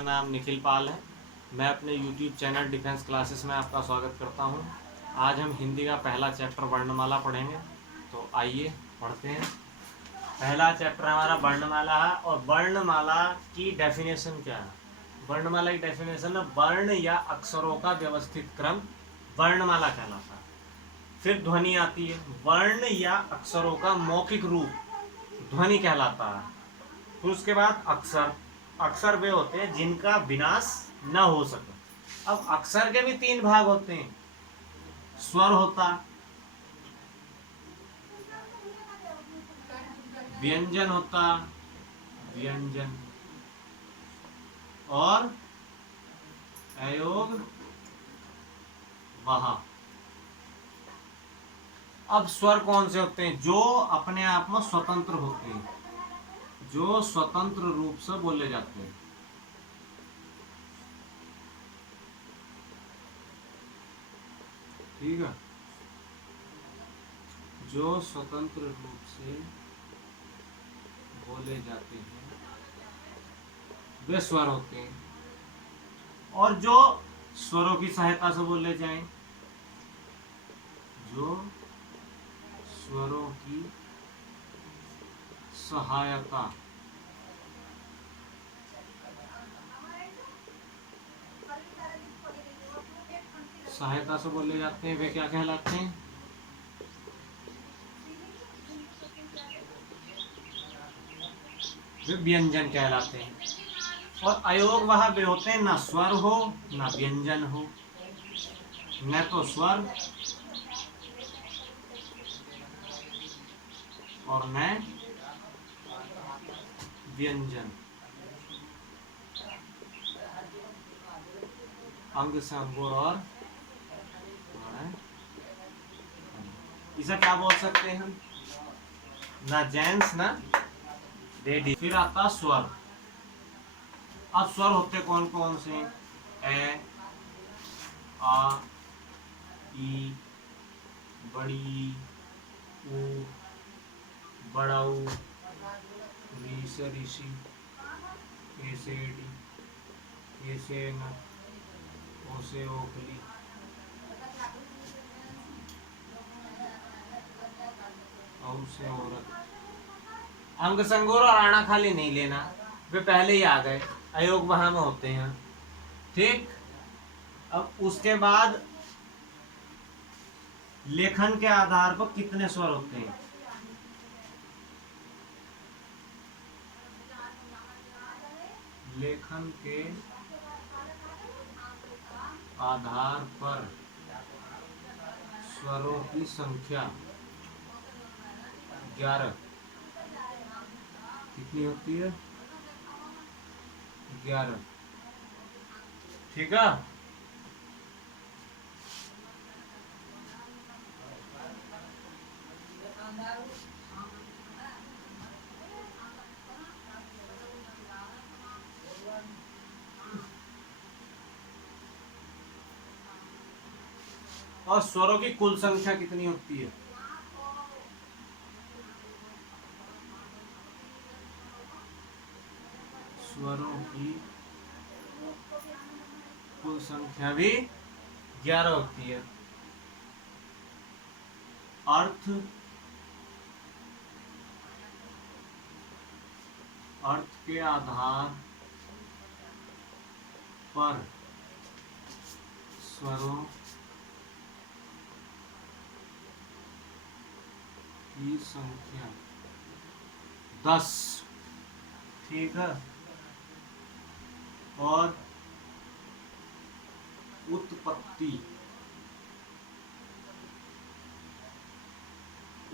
मेरा नाम निखिल पाल है। मैं अपने YouTube चैनल डिफेंस क्लासेस में आपका स्वागत करता हूं। आज हम हिंदी का पहला चैप्टर वर्णमाला पढ़ेंगे, तो आइए पढ़ते हैं। पहला चैप्टर हमारा वर्णमाला है और वर्णमाला की डेफिनेशन क्या है। वर्णमाला की डेफिनेशन है वर्ण या अक्षरों का व्यवस्थित क्रम वर्णमाला कहलाता है। फिर ध्वनि आती है, वर्ण या अक्षरों का मौखिक रूप ध्वनि कहलाता है। फिर उसके बाद अक्षर, अक्षर वे होते हैं जिनका विनाश न हो सके। अब अक्षर के भी तीन भाग होते हैं, स्वर होता, व्यंजन होता, व्यंजन और अयोग वहा। अब स्वर कौन से होते हैं? जो अपने आप में स्वतंत्र होते हैं, जो स्वतंत्र रूप से बोले जाते हैं। ठीक है, जो स्वतंत्र रूप से बोले जाते हैं वे स्वर होते हैं। और जो स्वरों की सहायता से बोले जाएं, जो स्वरों की सहायता सहायता से बोले जाते हैं, वे क्या कहलाते हैं? वे व्यंजन कहलाते हैं। और अयोग वह वे होते हैं ना स्वर हो ना व्यंजन हो, न तो स्वर और न व्यंजन। अंग से अंगूर और इसे क्या बोल सकते हैं हम? ना जेंट्स ना लेडीज। फिर आता स्वर। अब स्वर होते कौन कौन से? ए, आ, ई, बड़ी, ऊ, बड़ा ऊ, री से ऋषि, ए से डी, ए से न, ओ से ओखली, औ से औरत। अंग संगोर और आना खाली नहीं लेना, वे पहले ही आ गए, अयोग वहां में होते हैं। ठीक, अब उसके बाद लेखन के आधार पर कितने स्वर होते हैं? लेखन के आधार पर स्वरों की संख्या 11 कितनी होती है? 11। ठीक है। और स्वरों की कुल संख्या कितनी होती है? स्वरों की कुल संख्या भी 11 होती है। अर्थ, अर्थ के आधार पर स्वरों की संख्या 10। ठीक है। और उत्पत्ति,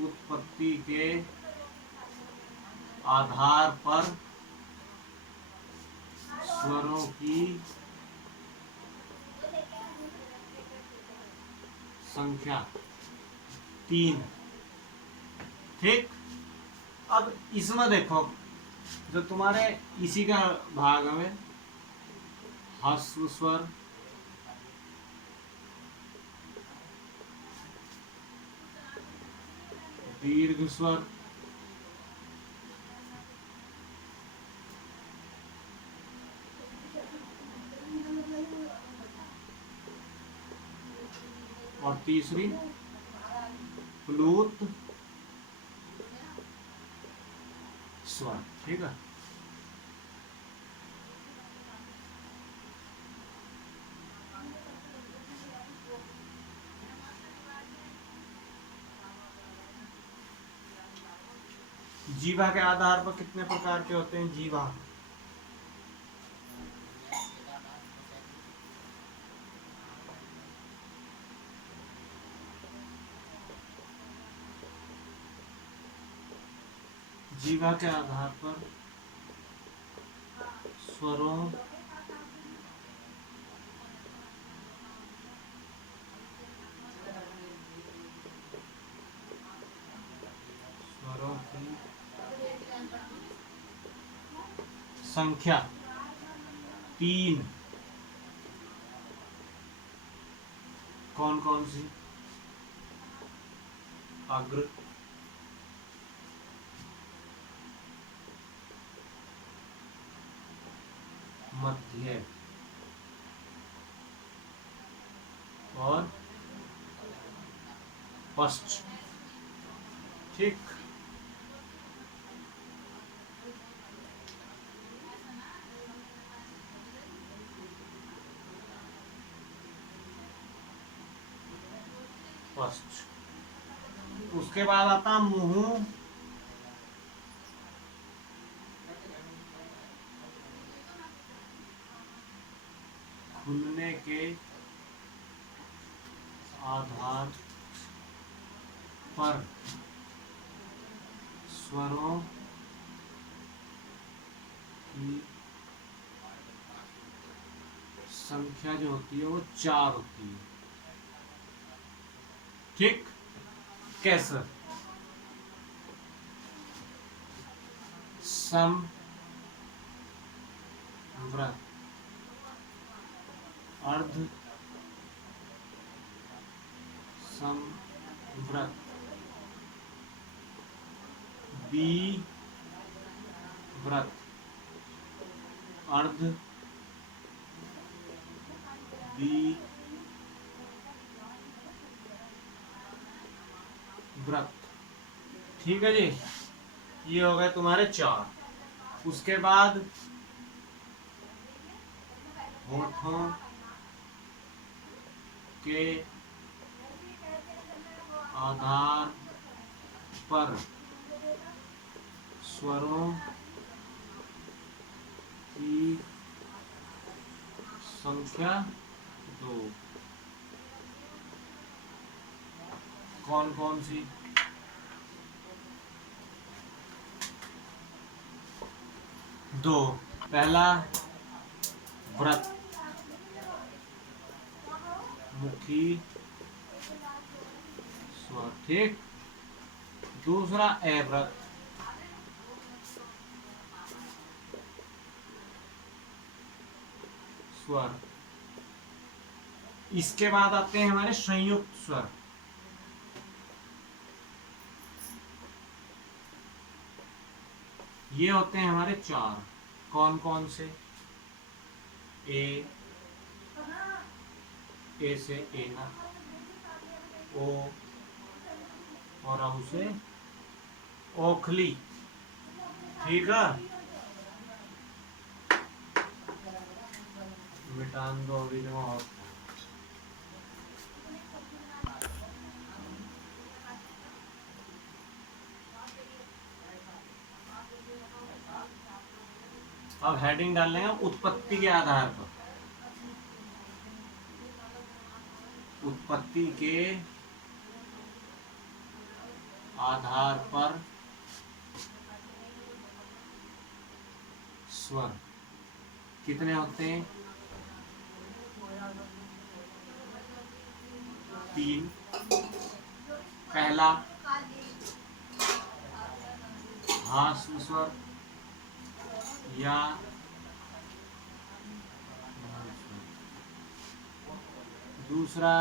उत्पत्ति के आधार पर स्वरों की संख्या 3। ठीक, अब इसमें देखो, जो तुम्हारे इसी का भाग में ह्रस्व स्वर, दीर्घ स्वर, और तीसरी प्लूत स्वर। ठीक है, जीवा के आधार पर कितने प्रकार के होते हैं? जीवा जीवा के आधार पर स्वरों की संख्या 3। कौन कौन सी? अग्र, मध्य और पश्च। ठीक, पश्च। उसके बाद आता मुंह, खुलने के आधार पर स्वरों की संख्या जो होती है वो 4 होती है। ठीक, कैसे? सम, व्रत, अर्ध सम, व्रत, बी व्रत, अर्ध बी व्रत। ठीक है जी, ये हो गए तुम्हारे 4। उसके बाद होठों के आधार पर स्वरों की संख्या 2। कौन कौन सी? दो। पहला व्रत, मुखी स्वर। ठीक, दूसरा अव्रत, स्वर। इसके बाद आते हैं हमारे संयुक्त स्वर। ये होते हैं हमारे 4। कौन कौन से? ए से एना, ओ और औ से ओखली। ठीक है, मिटान दो अभी जो। अब हेडिंग डाल लेंगे उत्पत्ति के आधार पर। उत्पत्ति के आधार पर स्वर कितने होते हैं? 3। पहला ह्रास्व स्वर या दूसरा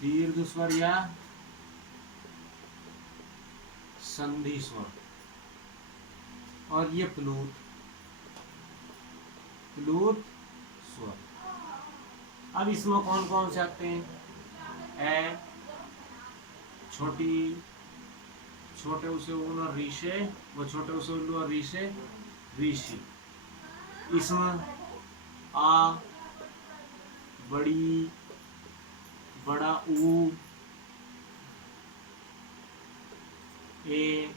दीर्घ स्वर या संधि स्वर, और ये प्लूत स्वर। अब इसमें कौन कौन से आते हैं? ए, छोटी, छोटे उसे ऊन और रीशे, वो छोटे उसे उल्लू और रीशे, ऋषि। इसमें आ, बड़ी, बड़ा ऊ, ए,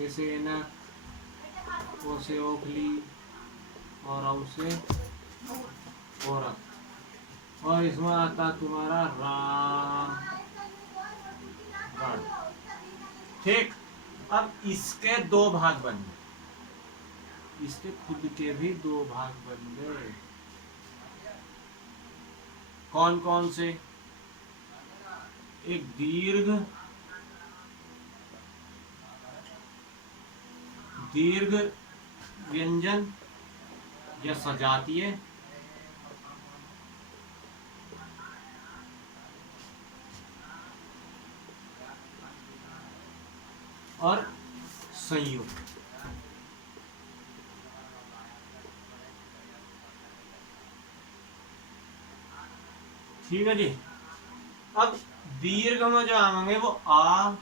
ऐसे ऐनक, ओ से ओखली और औ से औरत। और इसमें आता तुम्हारा रण। ठीक। अब इसके दो भाग बन गए, इसके खुद के भी दो भाग बन गए। कौन कौन से? एक दीर्घ, दीर्घ व्यंजन या सजातीय, और संयुक्त। ठीक है जी। अब दीर्घ में जो आएंगे वो आ,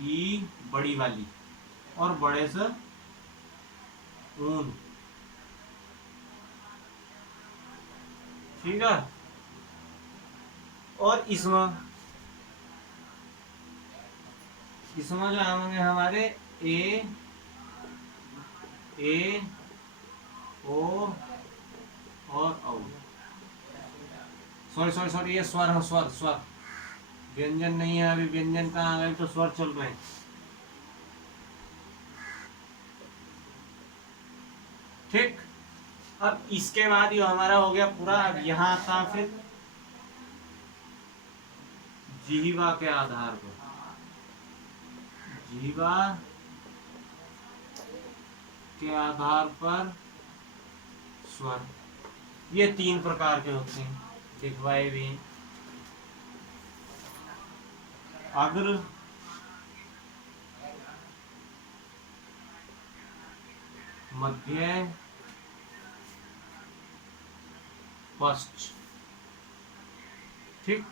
ई, बड़ी वाली, और बड़े से ऊन। ठीक है। और इसमें जो आएंगे हमारे ए, ए, ओ और औ। सॉरी, ये स्वर है, स्वर व्यंजन नहीं है। अभी व्यंजन कहाँ आ गए, तो स्वर चल रहे हैं। ठीक। अब इसके बाद ये हमारा हो गया पूरा। अब यहाँ आता फिर जीवा के आधार पर, जीवा के आधार पर स्वर। ये तीन प्रकार के होते हैं, लिखवाए भी। अग्र, मध्य, पश्च। ठीक।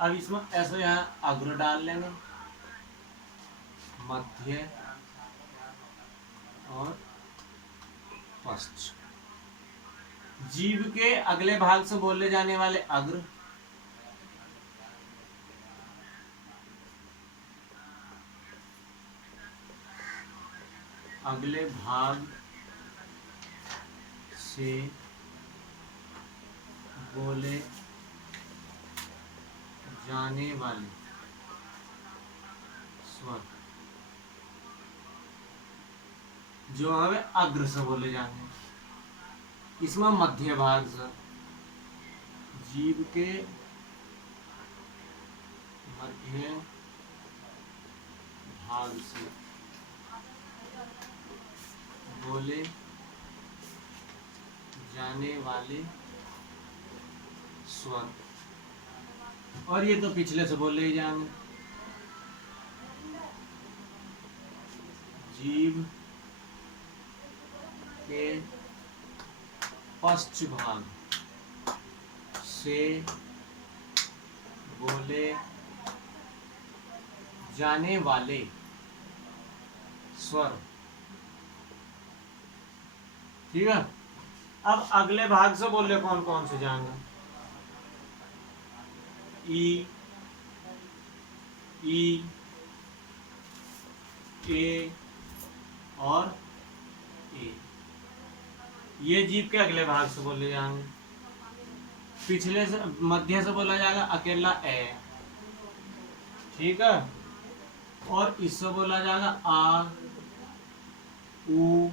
अब इसमें ऐसे यहाँ अग्र डाल लेंगे, मध्य और पश्च। जीव के अगले भाग से बोले जाने वाले अग्र, अगले भाग से बोले जाने वाले स्वर जो हमें अग्र से बोले जाने। इसमें मध्य भाग से, जीव के मध्य भाग से बोले जाने वाले स्वर। और ये तो पिछले से बोले ही जाएंगे। जीव के पश्च भाग से बोले जाने वाले स्वर। ठीक है। अब अगले भाग से बोले कौन कौन से जाएंगे? ई, ई, ए और ए। ये जीव के अगले भाग से बोले जाएंगे। पिछले से, मध्य से बोला जाएगा अकेला ए। ठीक है। और इससे बोला जाएगा आ, ऊ,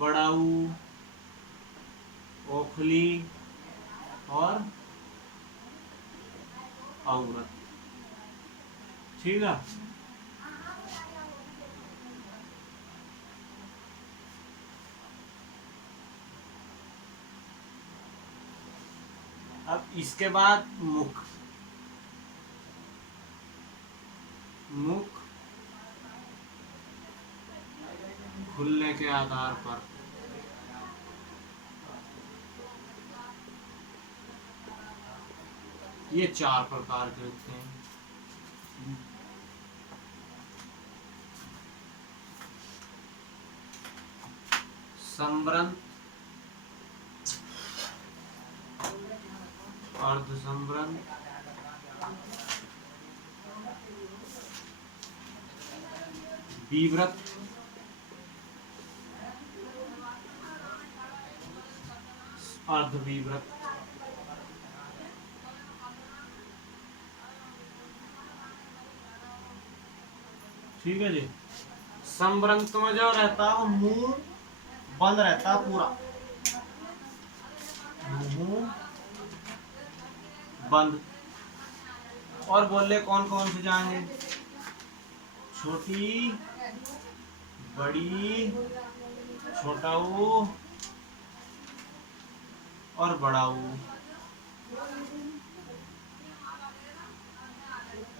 बड़ा ऊ, ओखली और औरत। ठीक है। अब इसके बाद मुख। मुख खुलने के आधार पर ये 4 प्रकार के होते हैं। संवृत, अर्धसंवृत, विवृत, अर्धविवृत। ठीक है जी। संवृत में जो रहता है वो मुंह बंद रहता है पूरा, मुंह बंद। और बोले कौन कौन से जाएंगे? छोटी, बड़ी, छोटा ऊ और बड़ा ऊ।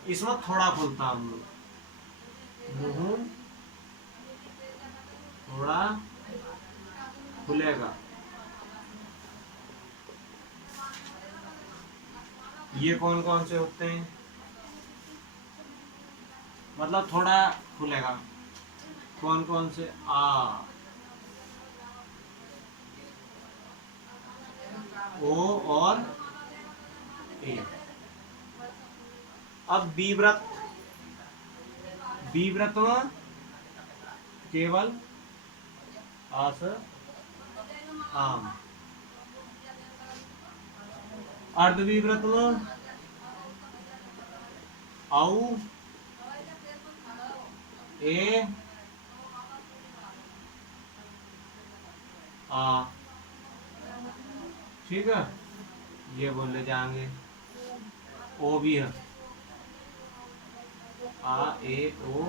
इसमें थोड़ा खुलता है मुंह, थोड़ा खुलेगा। ये कौन कौन से होते हैं? मतलब थोड़ा खुलेगा। कौन कौन से? आ, ओ और ए। अब विवृत, विवृत में केवल आस आम। अर्धविवृत में औ ए आ। ठीक है, ये बोले जाएंगे। ओ भी है, आ ए ओ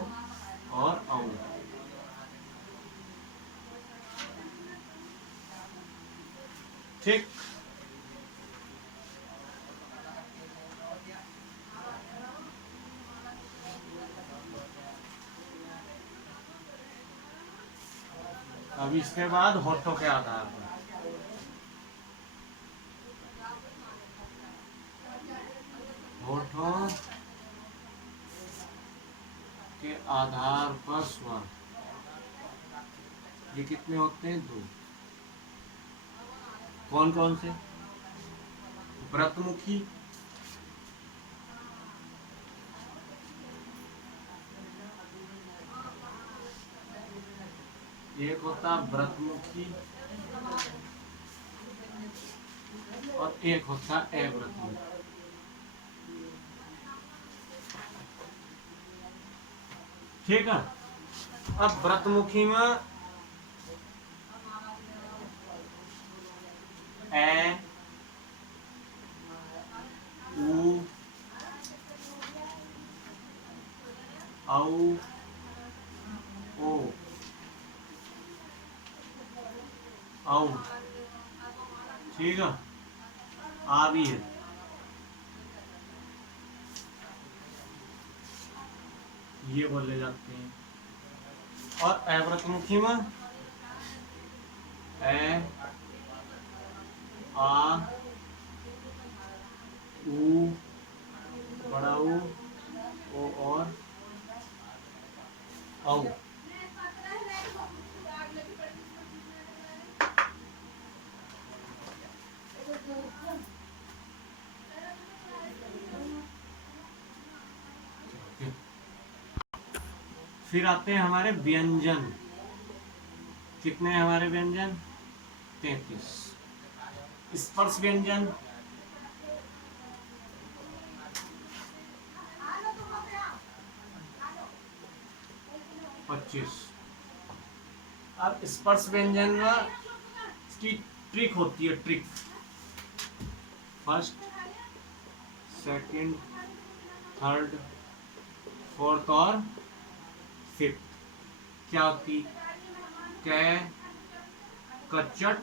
और औ। ठीक। अब इसके बाद होठों के आधार पर, होठों के आधार पर स्वर। ये कितने होते हैं? 2। कौन कौन से? व्रतमुखी, एक होता व्रतमुखी और एक होता अव्रतमुखी। ठीक है। अब व्रतमुखी में ए, उ, औ, ओ, औ। ठीक है, आ भी है। ये बोले जाते हैं। और अव्रतमुखी में ए, आ, उ, बड़ा ऊ, ओ और औ। फिर आते हैं हमारे व्यंजन। कितने हैं हमारे व्यंजन? 33। स्पर्श व्यंजन 25। अब स्पर्श व्यंजन में इसकी ट्रिक होती है, trick. First, second, third, fourth और फिफ्थ क्या होती? कै, कचट,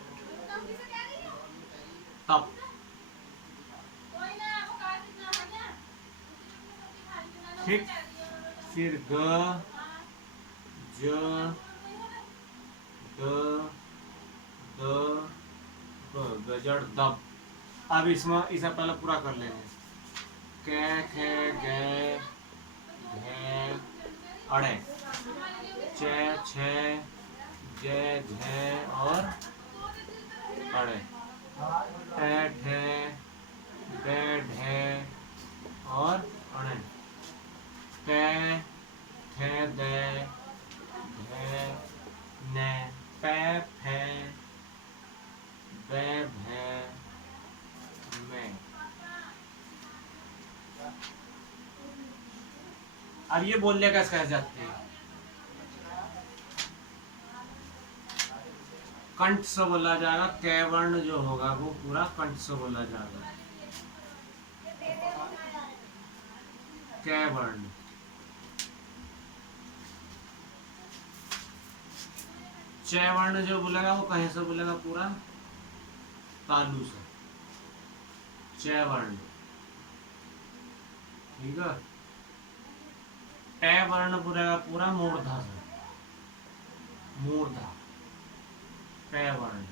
तप। ठीक। फिर ग, ज, द, द, ब, गजड़ दब। अब इसमें इसे पहले पूरा कर लेंगे। कै, खे, गे, घे, अड़े, चे, छे, जे, झे और अड़े, टे, ठे, डे, ढे और अड़े, टे, ठे, दे, घे, ने, पे, फे, बे, भे, में। अब ये बोलने का कैसे जाते हैं? कंठ से बोला जाएगा। कै वर्ण जो होगा वो पूरा कंठ से बोला जाएगा। कै वर्ण। च वर्ण जो बोलेगा वो कहीं से बोलेगा? पूरा तालु से। च वर्ण, ठीक है। टे वर्ण बोलेगा पूरा मूर्धा से। मूर्धा, टे वर्ण।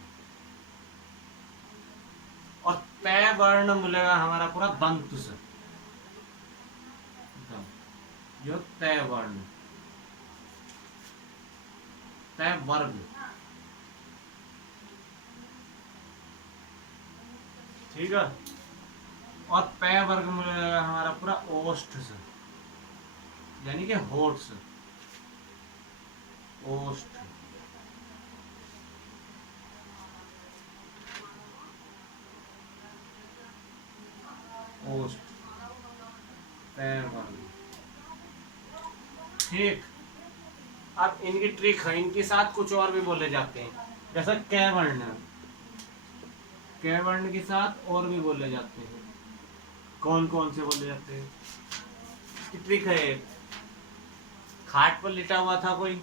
और ते वर्ण बोलेगा हमारा पूरा दंत से। जो ते वर्ण, ते वर्ग, ठीक है। और पे वर्ग मिलेगा हमारा पूरा ओष्ठ से, यानी कि होठ से। ओष्ठ, ओष्ठ, पे वर्ग, ठीक। अब इनकी ट्रिक है, इनके साथ कुछ और भी बोले जाते हैं, जैसा कै वर्ण। कै वर्ण के साथ और भी बोले जाते हैं। कौन कौन से बोले जाते हैं? ट्रिक है। खाट पर लिटा हुआ था कोई,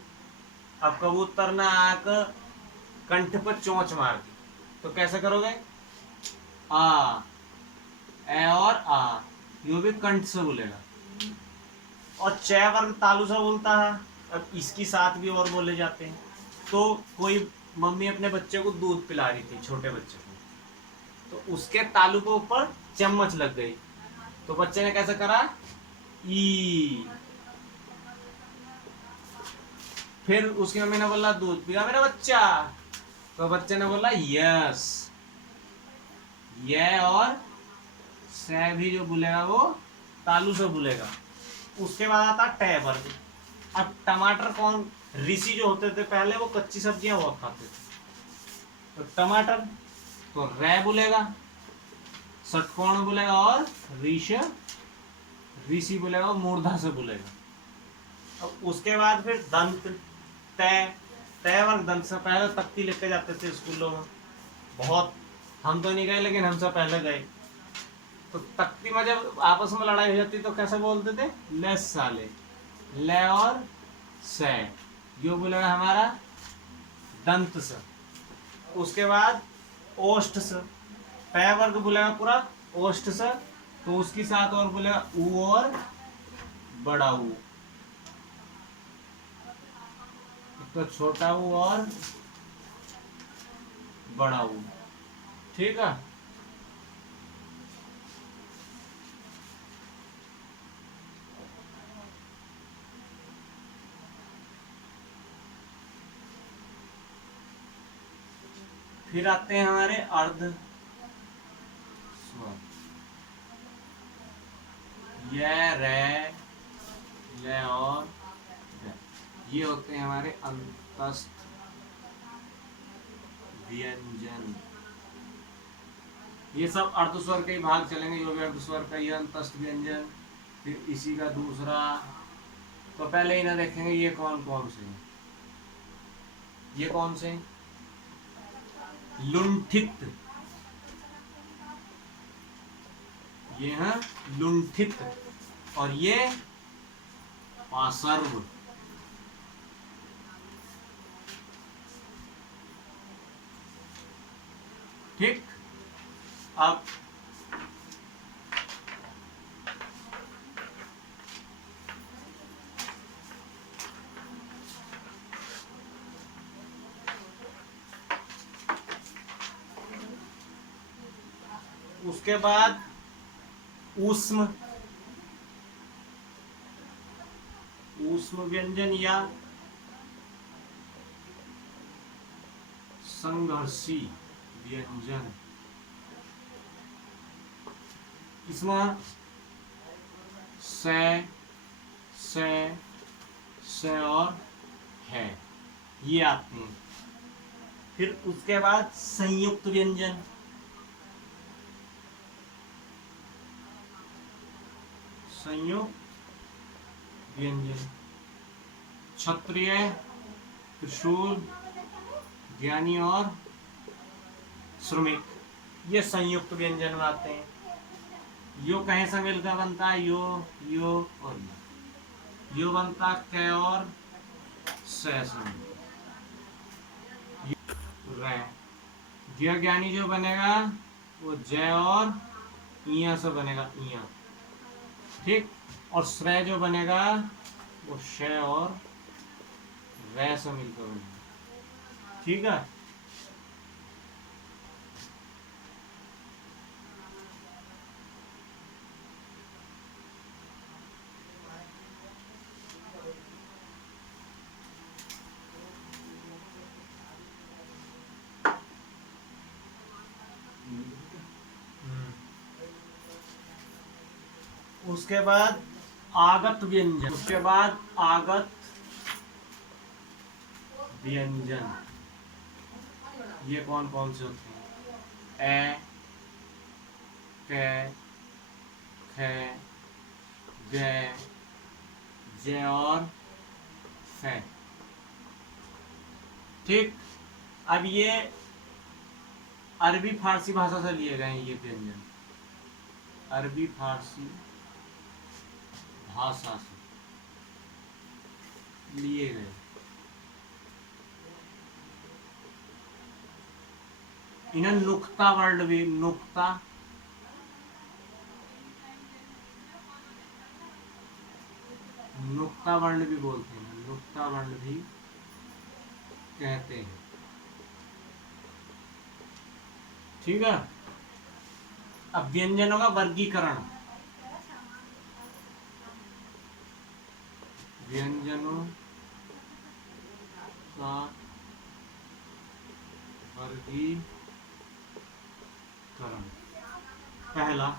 अब कबूतर ने आकर कंठ पर चोंच मार दी, तो कैसे करोगे? आ, ए और आ, यो भी कंठ से बोलेगा। और च वर्ग तालु से बोलता है। अब इसकी साथ भी और बोले जाते हैं। तो कोई मम्मी अपने बच्चे को दूध पिला रही थी, छोटे बच्चे को, तो उसके तालु के ऊपर चम्मच लग गई, तो बच्चे ने कैसे करा? ई। फिर उसकी मम्मी ने बोला दूध पिया मेरा बच्चा, तो बच्चे ने बोला यस। ये और से भी जो बोलेगा वो तालु से बोलेगा। उसके बाद आता टे वर्ग। अब टमाटर कौन, ऋषि जो होते थे पहले वो कच्ची सब्जियां बहुत खाते थे, तो टमाटर तो रे बोलेगा, षटकोण बोलेगा, और ऋष, ऋषि बोलेगा, मूर्धा से बोलेगा। अब उसके बाद फिर दंत, तय, तय वर्ग दंत से। पहले तख्ती लेके जाते थे स्कूलों में, बहुत, हम तो नहीं गए लेकिन हमसे पहले गए। तो तख्ती में जब आपस में लड़ाई हो जाती तो कैसे बोलते थे? ले साले, ले और से, यो बोलेगा हमारा दंत से। उसके बाद ओष्ठ से, पै वर्ग बोलेगा पूरा ओष्ठ से, तो उसकी साथ और बोलेगा ऊ और बड़ा ऊ, तो छोटा ऊ और बड़ा ऊ, ठीक है। फिर आते हैं हमारे अर्ध स्वर। ये रे, ले और रे, ये होते हैं हमारे अंतस्थ व्यंजन। ये सब अर्धस्वर के ही भाग चलेंगे, जो भी अर्धस्वर का ये अंतस्थ व्यंजन। फिर इसी का दूसरा, तो पहले इन्हें देखेंगे ये कौन कौन से हैं। ये कौन से हैं? लुंठित, ये है लुंठित, और ये पार्श्व, ठीक। अब उसके बाद ऊष्म ऊष्म व्यंजन या संघर्षी व्यंजन। इसमें से और है ये आते हैं। फिर उसके बाद संयुक्त व्यंजन, संयुक्त व्यंजन क्षत्रिय, त्रिशूल, ज्ञानी और श्रमिक, ये संयुक्त व्यंजन में आते हैं। यो कहीं से मिलकर बनता है, यो और यो बनता क और से। ज्ञानी जो बनेगा वो जय और इया से बनेगा, इया, ठीक। और श्रेय जो बनेगा वो शय और रै से मिलकर बनेगा, ठीक है। उसके बाद आगत व्यंजन, उसके बाद आगत व्यंजन, ये कौन कौन से होते हैं? ए, क, ख, ग, ज और फ, ठीक। अब ये अरबी फारसी भाषा से लिए गए हैं ये व्यंजन, अरबी फारसी भाषा से लिए गए। इन्हें नुक्ता वर्ड भी, नुक्ता वर्ण भी बोलते हैं, नुक्ता वर्ण भी कहते हैं, ठीक है। अब व्यंजनों का वर्गीकरण, व्यंजनों का वर्गीकरण, पहला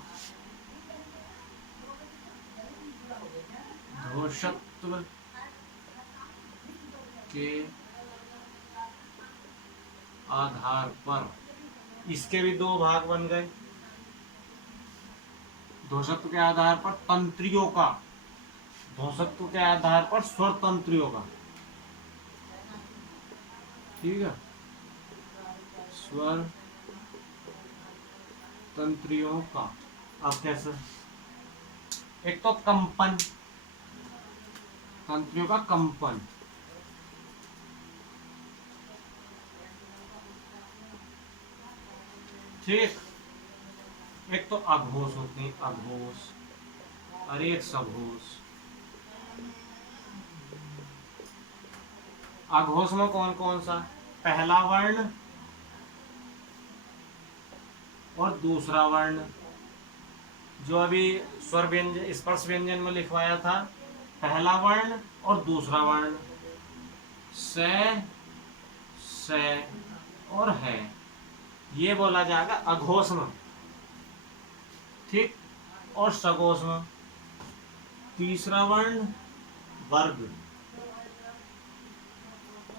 घोषत्व के आधार पर, इसके भी दो भाग बन गए। घोषत्व के आधार पर तंत्रियों का, घोषत्व के आधार पर स्वर तंत्रियों का, ठीक है, स्वर तंत्रियों का। अब कैसे? एक तो कंपन, तंत्रियों का कंपन, ठीक। एक तो अघोष होते हैं, अघोष, और एक सघोष। अघोष में कौन कौन सा? पहला वर्ण और दूसरा वर्ण, जो अभी स्वर व्यंजन स्पर्श व्यंजन में लिखवाया था, पहला वर्ण और दूसरा वर्ण, से और है, ये बोला जाएगा अघोष में, ठीक। और सघोष में तीसरा वर्ण, वर्ग,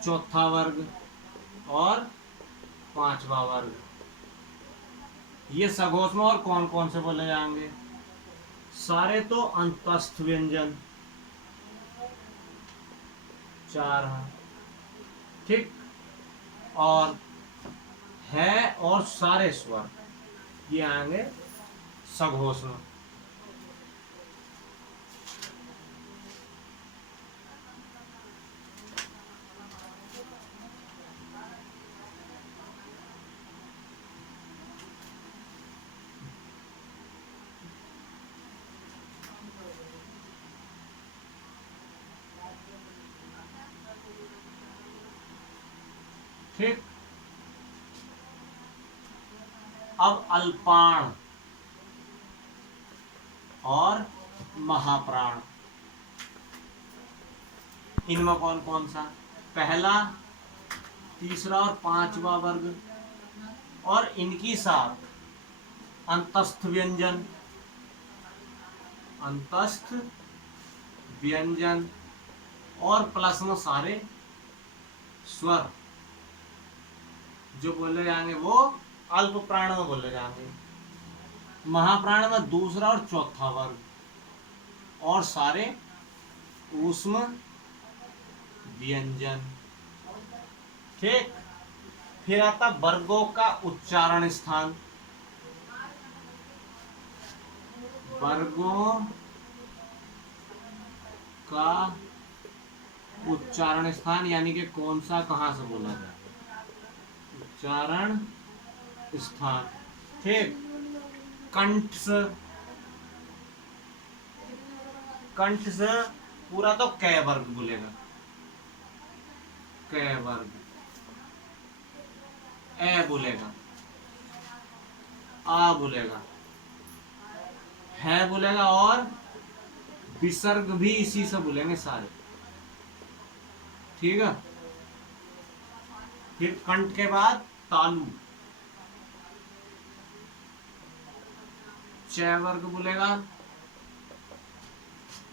चौथा वर्ग और पांचवा वर्ग, ये सघोष में। और कौन कौन से बोले जाएंगे? सारे तो अंतस्थ व्यंजन, चार हैं, ठीक। और है और सारे स्वर, ये आएंगे सघोष में। ठीक। अब अल्पाण, और महाप्राण। इनमें कौन कौन सा? पहला, तीसरा और पांचवा वर्ग, और इनकी साथ अंतस्थ व्यंजन, अंतस्थ व्यंजन, और प्लस में सारे स्वर जो बोले जाएंगे वो अल्प प्राण में बोले जाएंगे। महाप्राण में दूसरा और चौथा वर्ग, और सारे ऊष्म व्यंजन। ठीक, फिर आता वर्गों का उच्चारण स्थान। वर्गों का उच्चारण स्थान यानी कि कौन सा कहां से बोला जाए, उच्चारण स्थान। ठीक, कंठ से, कंठ से पूरा तो कै वर्ग बोलेगा, कै वर्ग, ए बोलेगा, आ बोलेगा, है बोलेगा, और विसर्ग भी इसी से बोलेंगे सारे। ठीक है, फिर कंठ के बाद तालु, च वर्ग बोलेगा,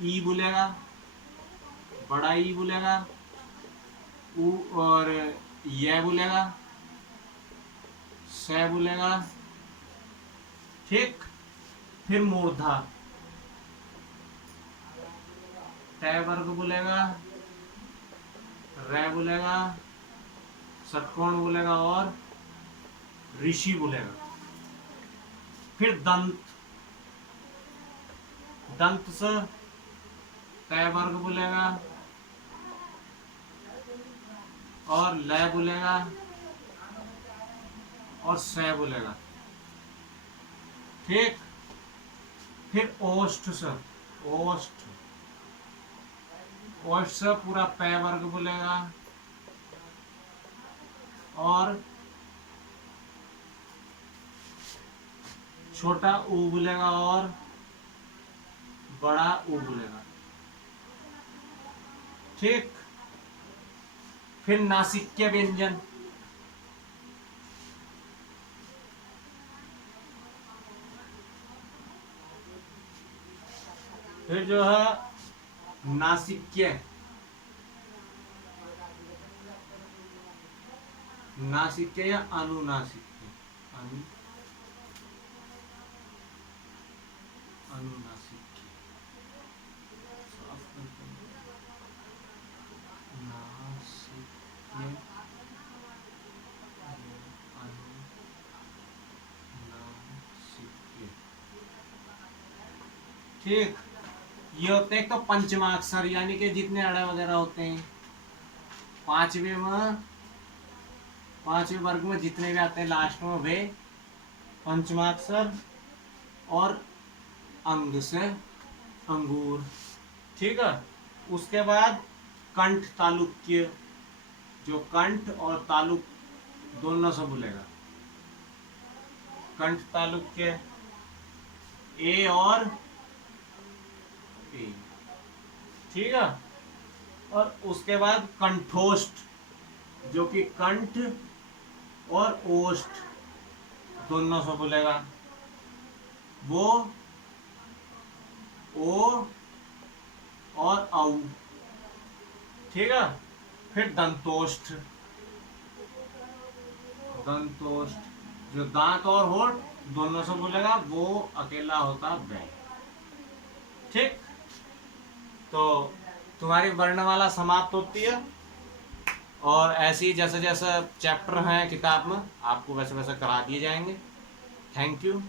ई बोलेगा, बड़ा ई बोलेगा, उ और ये बोलेगा, से बोलेगा। ठीक, फिर मूर्धा, ट वर्ग बोलेगा, रे बोलेगा, षटकोण बोलेगा, और ऋषि बोलेगा। फिर दंत, दंत से ट वर्ग बोलेगा, और लय बोलेगा, और से बोलेगा। ठीक, फिर ओष्ठ से, ओष्ठ, ओष्ठ से पूरा पै वर्ग बोलेगा, और छोटा ऊ बोलेगा, और बड़ा ऊ बोलेगा। ठीक, फिर नासिक्य व्यंजन, फिर जो है नासिक्य, नासिक्य या अनुनासिक्य, अनुनासिक्य, नासिक्य, अनुनासिक्य। ठीक, ये होते हैं तो पंचमाक्षर यानी कि जितने अड़े वगैरह होते हैं पांचवें में, पांचवें वर्ग में जितने भी आते हैं लास्ट में वे पंचमाक्षर, और अंग से अंगूर। ठीक है, उसके बाद कंठ तालुक्य, जो कंठ और तालुक दोनों से बोलेगा, कंठ तालुक्य, ए और ए। ठीक है, और उसके बाद कंठोष्ठ, जो कि कंठ और ओष्ठ दोनों से बोलेगा, वो ओ और औ। ठीक है, फिर दंतोष्ठ, दंतोष्ठ जो दांत और होठ दोनों से बोलेगा, वो अकेला होता बै। ठीक, तो तुम्हारी वर्णमाला समाप्त होती है, और ऐसे ही जैसे जैसे चैप्टर हैं किताब में आपको वैसे वैसे करा दिए जाएंगे। Thank you.